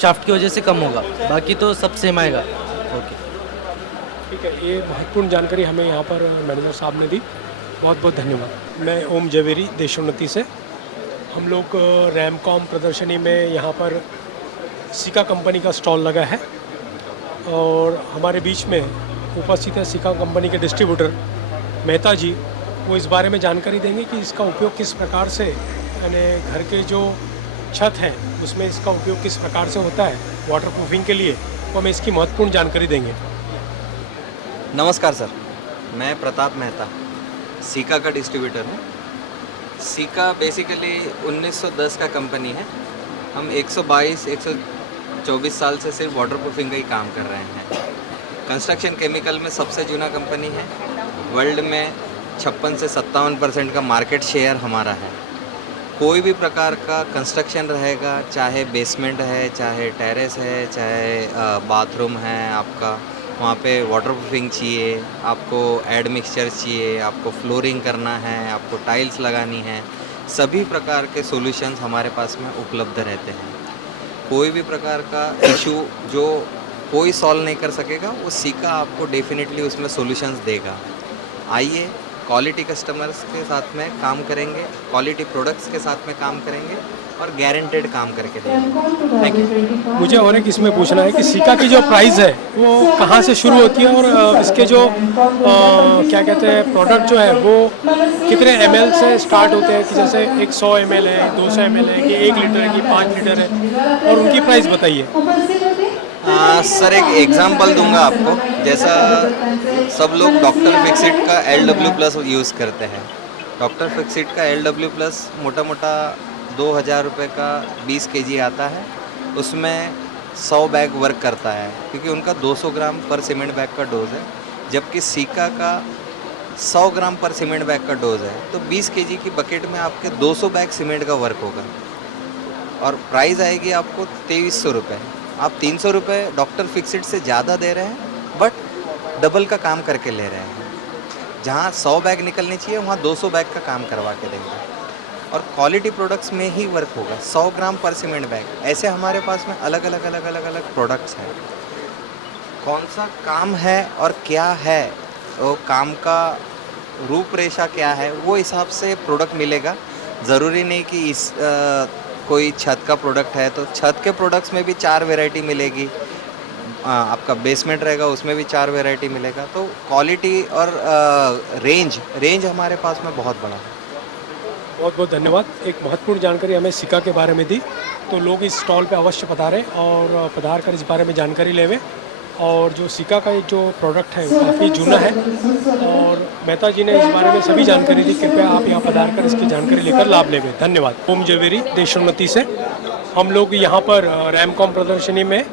शाफ्ट की वजह से कम होगा, बाकी तो सब सेम आएगा. ओके, ठीक है. ये महत्वपूर्ण जानकारी हमें यहाँ पर मैनेजर साहब ने दी. बहुत बहुत धन्यवाद. मैं ओम जवेरी, देशोन्नति से. हम लोग रैमकॉम प्रदर्शनी में यहाँ पर सिका कंपनी का स्टॉल लगा है और हमारे बीच में उपस्थित है सिका कंपनी के डिस्ट्रीब्यूटर मेहता जी. वो इस बारे में जानकारी देंगे कि इसका उपयोग किस प्रकार से, यानी घर के जो छत है उसमें इसका उपयोग किस प्रकार से होता है वाटर प्रूफिंग के लिए. वो हमें इसकी महत्वपूर्ण जानकारी देंगे. नमस्कार सर, मैं प्रताप मेहता सीका का डिस्ट्रीब्यूटर हूँ. सीका बेसिकली 1910 का कंपनी है. हम 124 साल से सिर्फ वाटर प्रूफिंग का ही काम कर रहे हैं. कंस्ट्रक्शन केमिकल में सबसे जूना कंपनी है। वर्ल्ड में 56 से 57% का मार्केट शेयर हमारा है। कोई भी प्रकार का कंस्ट्रक्शन रहेगा, चाहे बेसमेंट है, चाहे टेरेस है, चाहे बाथरूम है, आपका वहाँ पे वाटरप्रूफिंग चाहिए, आपको एड मिक्सचर चाहिए, आपको फ्लोरिंग करना है, आपको टाइल्स लगानी है, सभी प्रकार के सॉल्यूशंस हमारे पास में उपलब्ध रहते हैं। कोई भी प्रकार का इशू जो कोई सॉल्व नहीं कर सकेगा, वो सीका आपको डेफिनेटली उसमें सॉल्यूशंस देगा। आइए, क्वालिटी कस्टमर्स के साथ में काम करेंगे, क्वालिटी प्रोडक्ट्स के साथ में काम करेंगे और गारंटेड काम करके देंगे। Thank you. मुझे और एक इसमें पूछना है कि सीका की जो प्राइस है वो कहाँ से शुरू होती है और इसके जो क्या कहते हैं प्रोडक्ट जो है वो कितने ml से स्टार्ट होते हैं, कि जैसे एक 100 ml है, 200 ml है, कि 1 लीटर है, कि 5 लीटर है, और उनकी प्राइस बताइए। सर एक एग्जांपल दूंगा आपको। जैसा सब लोग डॉक्टर फिक्सिट का LW+ यूज़ करते हैं। डॉक्टर फिक्सिट का LW+ मोटा मोटा 2000 रुपये का 20 kg आता है। उसमें 100 बैग वर्क करता है, क्योंकि उनका 200 ग्राम पर सीमेंट बैग का डोज है, जबकि सीका का 100 ग्राम पर सीमेंट बैग का डोज है। तो 20 kg की बकेट में आपके 200 बैग सीमेंट का वर्क होगा और प्राइस आएगी आपको 2300 रुपये। आप 300 रुपये डॉक्टर फिक्सिट से ज़्यादा दे रहे हैं, बट डबल का काम करके ले रहे हैं। जहाँ 100 बैग निकलनी चाहिए वहाँ 200 बैग का काम करवा के देंगे और क्वालिटी प्रोडक्ट्स में ही वर्क होगा। 100 ग्राम पर सीमेंट बैग, ऐसे हमारे पास में अलग अलग प्रोडक्ट्स हैं। कौन सा काम है और क्या है, वो काम का रूपरेखा क्या है, वो हिसाब से प्रोडक्ट मिलेगा। ज़रूरी नहीं कि इस कोई छत का प्रोडक्ट है तो छत के प्रोडक्ट्स में भी 4 वैरायटी मिलेगी, आपका बेसमेंट रहेगा उसमें भी 4 वैरायटी मिलेगा। तो क्वालिटी और रेंज हमारे पास में बहुत बड़ा है। बहुत बहुत धन्यवाद। एक महत्वपूर्ण जानकारी हमें सीका के बारे में दी, तो लोग इस स्टॉल पे अवश्य पधारें और पधार कर इस बारे में जानकारी लेवें। और जो सीका का जो प्रोडक्ट है वो काफ़ी जूना है और मेहता जी ने इस बारे में सभी जानकारी दी। कृपया आप यहाँ पधार कर इसकी जानकारी लेकर लाभ लेवें। धन्यवाद। ओम जवेरी, देशोन्नति से हम लोग यहाँ पर रैमकॉम प्रदर्शनी में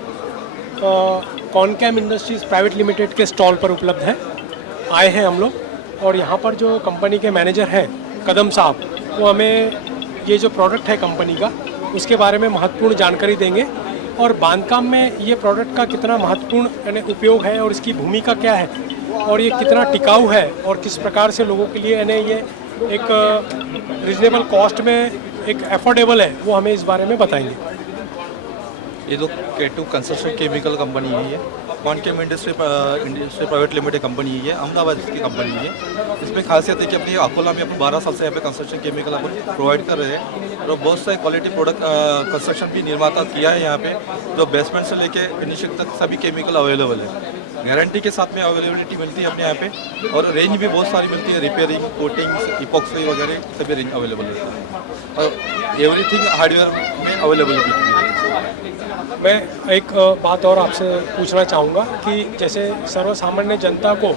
कॉनकैम इंडस्ट्रीज़ प्राइवेट लिमिटेड के स्टॉल पर उपलब्ध है आए हैं हम लोग। और यहाँ पर जो कंपनी के मैनेजर हैं कदम साहब, वो हमें ये जो प्रोडक्ट है कंपनी का उसके बारे में महत्वपूर्ण जानकारी देंगे और बांधकाम में ये प्रोडक्ट का कितना महत्वपूर्ण यानी उपयोग है और इसकी भूमिका क्या है और ये कितना टिकाऊ है और किस प्रकार से लोगों के लिए यानी ये एक रिजनेबल कॉस्ट में एक अफोर्डेबल है, वो हमें इस बारे में बताएंगे। ये तो K2 कंस्ट्रक्शन केमिकल कंपनी है। ये कॉनकैम इंडस्ट्री प्राइवेट लिमिटेड कंपनी है, अहमदाबाद की कंपनी है। इसमें खासियत है कि अपनी अकोला में अपन 12 साल से यहाँ पे कंस्ट्रक्शन केमिकल अपन प्रोवाइड कर रहे हैं और बहुत सारे क्वालिटी प्रोडक्ट कंस्ट्रक्शन भी निर्माता किया है यहाँ पे, जो बेसमेंट से लेके फिनिशिंग तक सभी केमिकल अवेलेबल है। गारंटी के साथ में अवेलेबिलिटी मिलती है अपने यहाँ पे और रेंज भी बहुत सारी मिलती है, रिपेयरिंग, कोटिंग्स, इपॉक्सी वगैरह सभी रेंज अवेलेबल रहती है और एवरीथिंग हार्डवेयर में अवेलेबिलिटी मिलेगी। मैं एक बात और आपसे पूछना चाहूँगा कि जैसे सर्वसामान्य जनता को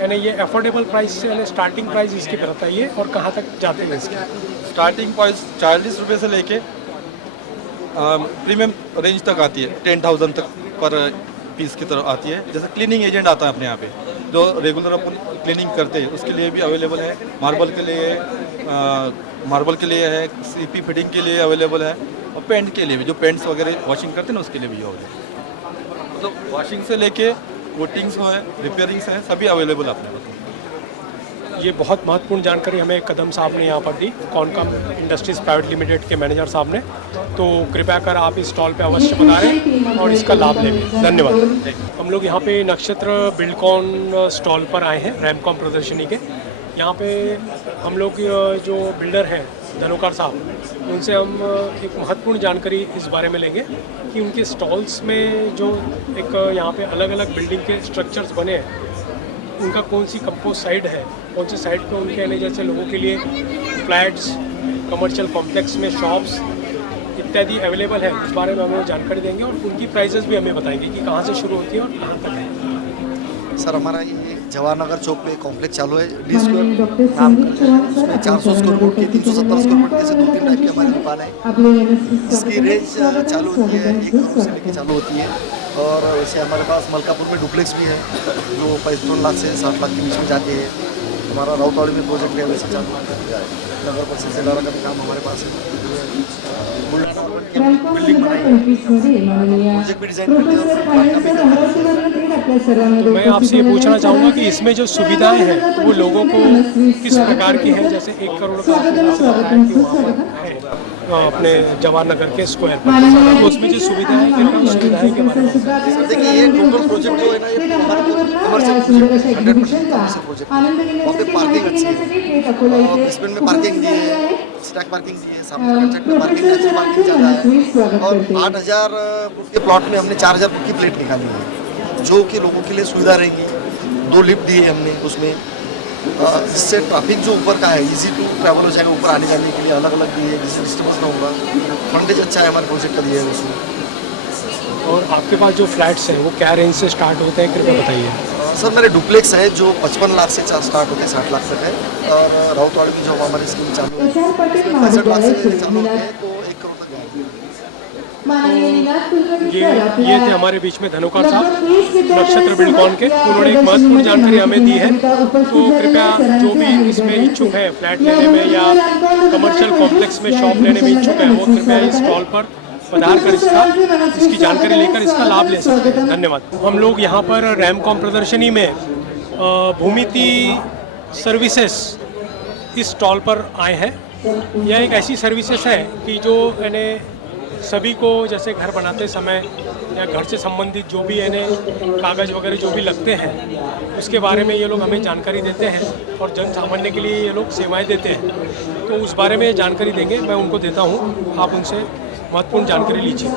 यानी ये अफोर्डेबल प्राइस से यानी स्टार्टिंग प्राइस इसकी बताइए और कहाँ तक जाते हैं इसकी? स्टार्टिंग प्राइस 40 रुपये से लेके प्रीमियम रेंज तक आती है, 10,000 तक पर पीस की तरफ आती है। जैसे क्लीनिंग एजेंट आता है अपने यहाँ पे, जो रेगुलर अपन क्लीनिंग करते हैं उसके लिए भी अवेलेबल है। मार्बल के लिए है, सीपी फिटिंग के लिए अवेलेबल है और पेंट के लिए भी, जो पेंट्स वगैरह वॉशिंग करते हैं ना उसके लिए भी अवेलेबल। मतलब वॉशिंग से लेके कोटिंग्स है, रिपेयरिंग्स हैं, सभी अवेलेबल है अपने पास। ये बहुत महत्वपूर्ण जानकारी हमें कदम साहब ने यहाँ पर दी, कॉनकैम इंडस्ट्रीज़ प्राइवेट लिमिटेड के मैनेजर साहब ने। तो कृपया कर आप इस स्टॉल पे अवश्य पधारें और इसका लाभ लें। धन्यवाद। हम लोग यहाँ पे नक्षत्र बिल्डकॉन स्टॉल पर आए हैं रैमकॉम प्रदर्शनी के। यहाँ पे हम लोग जो बिल्डर हैं धनोकर साहब, उनसे हम एक महत्वपूर्ण जानकारी इस बारे में लेंगे कि उनके स्टॉल्स में जो एक यहाँ पे अलग अलग बिल्डिंग के स्ट्रक्चर्स बने हैं, उनका कौन सी कंपोस्ट साइड है, कौन सी साइड पे उनके आने जैसे लोगों के लिए फ्लैट्स, कमर्शियल कॉम्प्लेक्स में शॉप्स इत्यादि अवेलेबल है, उस बारे में हमें जानकारी देंगे और उनकी प्राइसेस भी हमें बताएंगे कि कहाँ से शुरू होती है और कहाँ तक है। सर हमारा ये जवाहरनगर चौक पे कॉम्प्लेक्स चालू है, डी स्क्वायर नाम का, उसमें 400 स्क्वायर फुट की, 370 स्क्वायर फुट की, ऐसे 2-3 टाइप की हमारी दुकान है। इसकी रेंज चालू होती है 1 करोड़ से लेकर चालू होती है और वैसे हमारे पास मलकापुर में डुप्लेक्स भी है जो 55 लाख से 60 लाख के बीच में जाते हैं। हमारा राउतवाड़ी में प्रोजेक्ट है वैसे चालू है। नगर परिषद से लारा का भी काम हमारे पास है। बिल्डिंग प्रोजेक्ट भी डिजाइन तो मैं आपसे ये पूछना चाहूँगा कि इसमें जो सुविधाएं हैं वो लोगों को किस प्रकार की है? जैसे 1 करोड़ का आपने जैसे बताया कि वहाँ पर है अपने जवाहर नगर के स्क्वायर पर, तो उसमें जो सुविधाएं हैं किन सुविधाएं के बारे में? देखिए ये टोटल प्रोजेक्ट जो है ना ये हमारा कमर्शियल प्रोजेक्ट 100% कमर्शियल प्रोजेक्ट है। वहाँ पे पार्किंग अच्छी है, बेसमेंट में पार्किंग दी है, स्टैक पार्किंग दी है, सामने कंसेप्ट में पार्किंग अच्छी पार्किंग ज़्यादा है। और 8,000 फुट के प्लॉट में हमने 4,000 फुट की प्लेट निकाली है जो कि लोगों के लिए सुविधा रहेगी। 2 लिफ्ट दिए हमने उसमें, जिससे ट्रैफिक जो ऊपर का है इजी टू ट्रैवल हो जाएगा। ऊपर आने जाने के लिए अलग अलग दिए है जिससे डिस्टर्बेंस ना होगा। फंडेज अच्छा है हमारे प्रोजेक्ट का दिया है उसमें। और आपके पास जो फ्लैट्स हैं वो क्या रेंज से स्टार्ट होते हैं, कृपया बताइए। सर मेरे डुप्लेक्स है जो 55 लाख से स्टार्ट होते हैं, 60 लाख तक है। और राउतवाड़ी में जो हमारी स्कीम चालू है 65 लाख से चालू होते हैं तो 1 करोड़ तक जाएंगे। ये थे हमारे बीच में धनुका साहब नक्षत्र बिल्डकॉन के, उन्होंने एक महत्वपूर्ण जानकारी हमें दी है। तो कृपया जो भी इसमें इच्छुक है फ्लैट लेने में या कमर्शियल कॉम्प्लेक्स में शॉप लेने में इच्छुक है वो कृपया इस स्टॉल पर पधार कर इसकी जानकारी लेकर इसका लाभ ले सकते हैं। धन्यवाद। हम लोग यहाँ पर रैमकॉम प्रदर्शनी में भूमिति सर्विसेज इस स्टॉल पर आए हैं। यह एक ऐसी सर्विसेज है कि जो यानी सभी को जैसे घर बनाते समय या घर से संबंधित जो भी यानी कागज़ वगैरह जो भी लगते हैं उसके बारे में ये लोग हमें जानकारी देते हैं और जन सामान्य के लिए ये लोग सेवाएं देते हैं। तो उस बारे में जानकारी देंगे, मैं उनको देता हूँ, आप उनसे महत्वपूर्ण जानकारी लीजिए।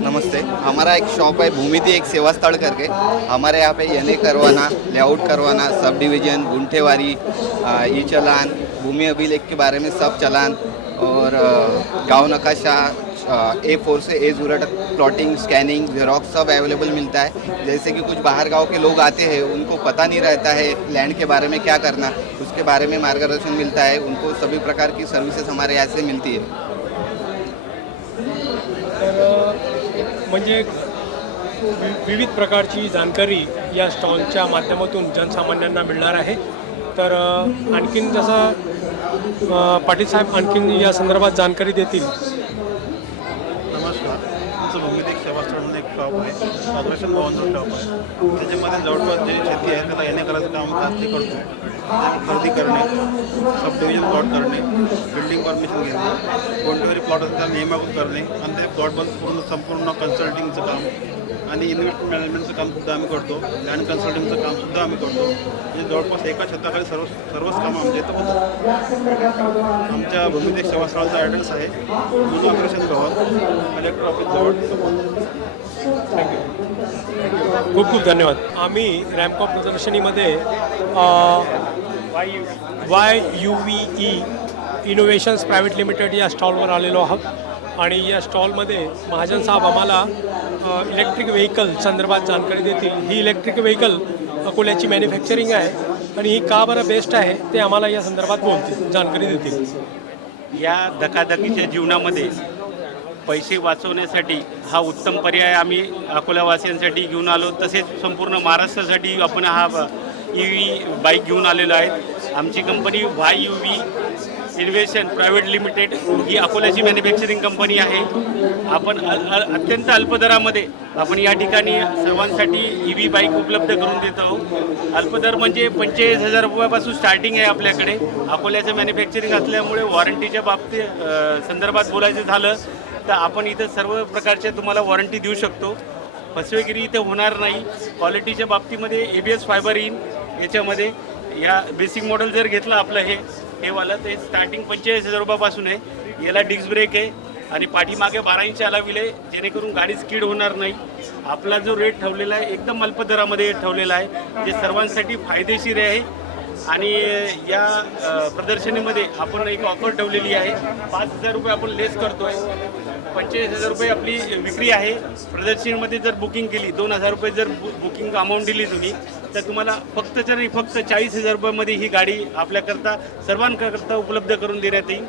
नमस्ते, हमारा एक शॉप है भूमिति एक सेवा स्थल करके। हमारे यहाँ पे एनए करवाना, लेआउट करवाना, सब डिवीजन, गुंठेवारी, ई चलान, भूमि अभिलेख के बारे में सब चलान और गांव नकाशा, A4 से A0 तक प्लॉटिंग, स्कैनिंग, जेरोक्स सब अवेलेबल मिलता है। जैसे कि कुछ बाहर गांव के लोग आते हैं उनको पता नहीं रहता है लैंड के बारे में क्या करना, उसके बारे में मार्गदर्शन मिलता है। उनको सभी प्रकार की सर्विसेज हमारे यहाँ से मिलती है। म्हणजे विविध प्रकारची जानकारी या स्टॉलच्या माध्यमातून जनसामान्यांना मिळणार आहे। तर आणखीन जसं पाटील साहेब आणखीन या संदर्भात जानकारी देतील। नमस्कार, आमचं भूमिती सेवा स्थळ म्हणून एक शॉप आहे, ऑपरेशन भवनचं शॉप आहे। त्याच्यामध्ये जवळपास जे शेती आहे त्याला येणे करायचं काम जास्ती करतो। खरेदी करणे, सब डिव्हिजन प्लॉट करणे, बिल्डिंग परमिशन घेणे, कोणत्याही प्लॉट असेल त्याला नियमागत करणे आणि ते प्लॉटबद्दल संपूर्ण कन्सल्टिंगचं काम आणि इन्व्हेस्टमेंट मॅनेजमेंटचं कामसुद्धा आम्ही करतो, लँड कन्सल्टिंगचं कामसुद्धा आम्ही करतो। म्हणजे जवळपास एका छताखाली सर्वच कामं आमच्या इथं होतात। आमच्या भूमिती सेवा स्थळाचा ॲड्रेस आहे जुनं ऑपरेशन भवन, कलेक्टर ऑफिस जवळ। खूप खूप धन्यवाद। आम्ही रॅमकॉम प्रदर्शनीमध्ये YUVE इनोव्हेशन्स प्रायव्हेट लिमिटेड या स्टॉलवर आलेलो आहोत आणि या स्टॉलमध्ये महाजन साहेब आम्हाला इलेक्ट्रिक व्हेकल संदर्भात जानकारी देतील। ही इलेक्ट्रिक व्हेकल अकोल्याची मॅन्युफॅक्चरिंग आहे आणि ही का बरं बेस्ट आहे ते आम्हाला या संदर्भात बोलतील, जानकारी देतील। या धकाधकीच्या जीवनामध्ये पैसे वाचवण्यासाठी हा उत्तम पर्याय आम्ही अकोलावासियांसाठी घेऊन आलो, तसेच संपूर्ण महाराष्ट्रासाठी आपण हा EV बाईक घेऊन आलेलो आहे। आमची कंपनी YUV इन्व्हेशन प्रायव्हेट लिमिटेड ही अकोल्याची मॅन्युफॅक्चरिंग कंपनी आहे। आपण अत्यंत अल्प दरामध्ये आपण या ठिकाणी सर्वांसाठी EV बाईक उपलब्ध करून देत आहोत। अल्पदर म्हणजे 45,000 रुपयापासून स्टार्टिंग आहे आपल्याकडे। अकोल्याचं मॅन्युफॅक्चरिंग असल्यामुळे वॉरंटीच्या बाबतीत संदर्भात बोलायचं झालं तर आपण इथं सर्व प्रकारच्या तुम्हाला वॉरंटी देऊ शकतो। फसवेगिरी इथे होणार नाही। क्वालिटीच्या बाबतीमध्ये ABS फायबर इन याच्यामध्ये या बेसिक मॉडेल जर घेतलं आपलं हे वाला ते स्टार्टिंग 45,000 रुपयापासून आहे। याला डिस्क ब्रेक आहे आणि पाठीमागे 12 इंच अलाविल आहे, जेणेकरून गाडी स्किड होणार नाही। आपला जो रेट ठेवलेला आहे एकदम अल्प दरामध्ये ठेवलेला आहे, जे सर्वांसाठी फायदेशीर आहे। आणि या प्रदर्शनीमध्ये आपण एक ऑफर ठेवलेली आहे, 5,000 रुपये आपण लेस करतोय। 45,000 रुपये आपली विक्री आहे। प्रदर्शनीमध्ये जर बुकिंग केली 2,000 रुपये जर बुकिंग अमाऊंट दिली तुम्ही तर तुम्हाला फक्त 40,000 रुपयामध्ये ही गाडी आपल्याकरता सर्वांकरता उपलब्ध करून देण्यात येईल।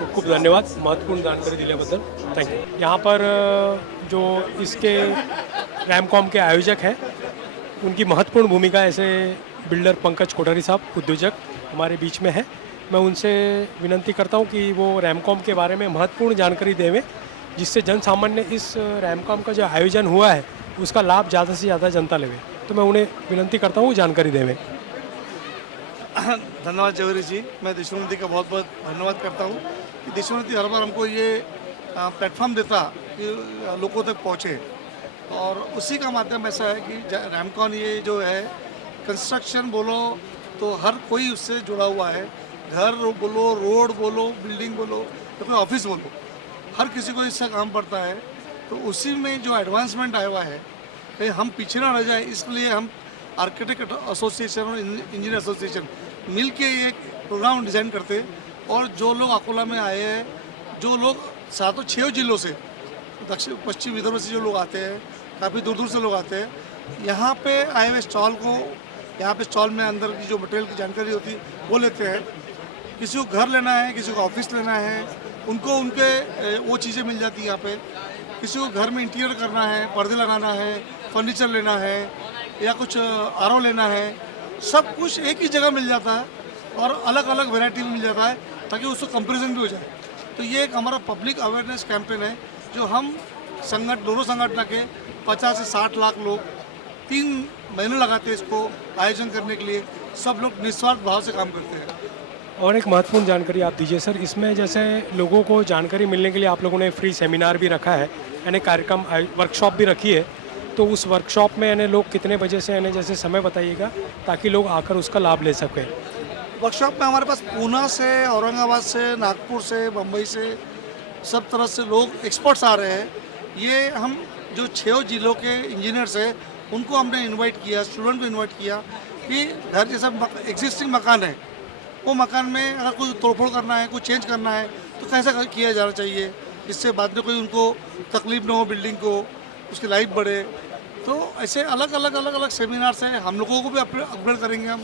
खूप खूप धन्यवाद महत्त्वपूर्ण जानकारी दिल्याबद्दल थँक्यू। यहाँ पर जो इसके रैमकॉम के आयोजक हैं उनकी महत्वपूर्ण भूमिका ऐसे बिल्डर पंकज कोठारी साहब उद्योजक हमारे बीच में है। मैं उनसे विनती करता हूँ कि वो रैमकॉम के बारे में महत्वपूर्ण जानकारी देवें जिससे जन सामान्य इस रैमकॉम का जो आयोजन हुआ है उसका लाभ ज़्यादा से ज़्यादा जनता लेवे। तो मैं उन्हें विनती करता हूँ जानकारी देवें। धन्यवाद जवेरी जी, मैं देशोन्नति का बहुत बहुत धन्यवाद करता हूँ कि देशोन्नति हर बार हमको ये प्लेटफॉर्म देता कि लोगों तक पहुँचे, और उसी का माध्यम ऐसा है कि रैमकॉन ये जो है कंस्ट्रक्शन बोलो तो हर कोई उससे जुड़ा हुआ है। घर बोलो, रोड बोलो, बिल्डिंग बोलो या कोई ऑफिस बोलो, हर किसी को इससे काम पड़ता है। तो उसी में जो एडवांसमेंट आया हुआ है कहीं हम पीछे ना रह जाए, इसलिए हम आर्किटेक्ट एसोसिएशन और इंजीनियर एसोसिएशन मिल के एक प्रोग्राम डिज़ाइन करते। और जो लोग अकोला में आए हैं, जो लोग 6 जिलों से, दक्षिण पश्चिम विदर्भ से जो लोग आते हैं, काफ़ी दूर दूर से लोग आते हैं, यहाँ पे आए हुए स्टॉल को, यहाँ पे स्टॉल में अंदर की जो मटेरियल की जानकारी होती है वो लेते हैं। किसी को घर लेना है, किसी को ऑफिस लेना है, उनको उनके वो चीज़ें मिल जाती है यहाँ पे। किसी को घर में इंटीरियर करना है, पर्दे लगाना है, फर्नीचर लेना है या कुछ आरओ लेना है, सब कुछ एक ही जगह मिल जाता है और अलग अलग वैरायटी में मिल जाता है ताकि उसको कंपैरिजन भी हो जाए। तो ये एक हमारा पब्लिक अवेयरनेस कैंपेन है जो हम दोनों संगठन के 50 से 60 लाख लोग 3 महीने लगाते हैं इसको आयोजन करने के लिए। सब लोग निस्वार्थ भाव से काम करते हैं। और एक महत्वपूर्ण जानकारी आप दीजिए सर, इसमें जैसे लोगों को जानकारी मिलने के लिए आप लोगों ने फ्री सेमिनार भी रखा है, यानी कार्यक्रम वर्कशॉप भी रखी है। तो उस वर्कशॉप में यानी लोग कितने बजे से, यानी जैसे समय बताइएगा ताकि लोग आकर उसका लाभ ले सकें। वर्कशॉप में हमारे पास पूना से, औरंगाबाद से, नागपुर से, मुंबई से, सब तरह से लोग एक्सपर्ट्स आ रहे हैं। ये हम जो 6 जिलों के इंजीनियर्स हैं उनको हमने इनवाइट किया, स्टूडेंट को इनवाइट किया कि घर जैसा एग्जिस्टिंग मकान है, वो मकान में अगर कोई तोड़फोड़ करना है, कुछ चेंज करना है तो कैसा किया जाना चाहिए, इससे बाद में कोई उनको तकलीफ ना हो, बिल्डिंग को उसकी लाइफ बढ़े। तो ऐसे अलग अलग सेमिनार्स हैं, हम लोगों को भी अपग्रेड करेंगे हम।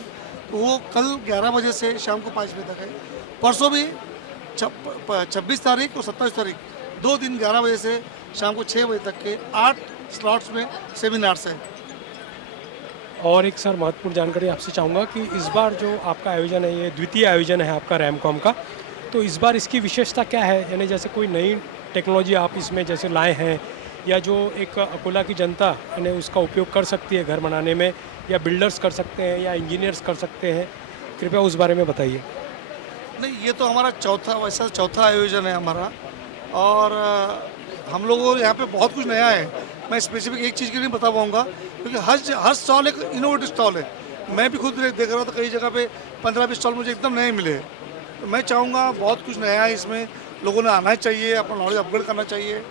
तो वो कल 11 बजे से शाम को 5 बजे तक है। परसों भी 26 तारीख और 27 तारीख 2 दिन 11 बजे से शाम को 6 बजे तक के 8 स्लॉट्स में सेमिनार्स हैं। और एक सर महत्वपूर्ण जानकारी आपसे चाहूँगा कि इस बार जो आपका आयोजन है, ये द्वितीय आयोजन है आपका रैमकॉम का, तो इस बार इसकी विशेषता क्या है? यानी जैसे कोई नई टेक्नोलॉजी आप इसमें जैसे लाए हैं या जो एक अकोला की जनता यानी उसका उपयोग कर सकती है घर बनाने में, या बिल्डर्स कर सकते हैं या इंजीनियर्स कर सकते हैं, कृपया उस बारे में बताइए। नहीं, ये तो हमारा चौथा आयोजन है हमारा, और हम लोगों यहाँ पे बहुत कुछ नया है। मैं स्पेसिफिक एक चीज़ की नहीं बता पाऊँगा क्योंकि हर स्टॉल एक इनोवेटिव स्टॉल है। मैं भी खुद देख रहा था कई जगह पे 15-20 स्टॉल मुझे एकदम नए मिले। तो मैं चाहूँगा बहुत कुछ नया है इसमें, लोगों ने आना चाहिए, अपना नॉलेज अपग्रेड करना चाहिए,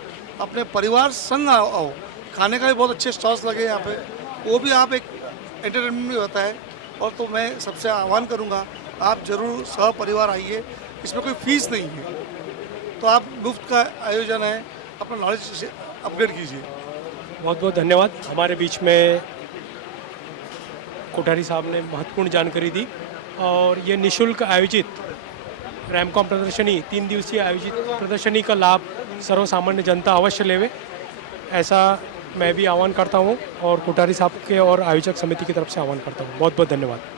अपने परिवार संग आओ। खाने का भी बहुत अच्छे स्टॉल्स लगे यहाँ पे, वो भी आप एक एंटरटेनमेंट भी होता है। और तो मैं सबसे आह्वान करूँगा आप ज़रूर सह परिवार आइए, इसमें कोई फीस नहीं है, तो आप मुफ्त का आयोजन है, अपना नॉलेज अपग्रेड कीजिए। बहुत बहुत धन्यवाद। हमारे बीच में कोठारी साहब ने महत्वपूर्ण जानकारी दी। और ये निःशुल्क आयोजित रैमकॉम प्रदर्शनी, 3 दिवसीय आयोजित प्रदर्शनी का लाभ सर्वसामान्य जनता अवश्य लेवे, ऐसा मैं भी आह्वान करता हूँ और कोठारी साहब के और आयोजक समिति की तरफ से आह्वान करता हूँ। बहुत बहुत धन्यवाद।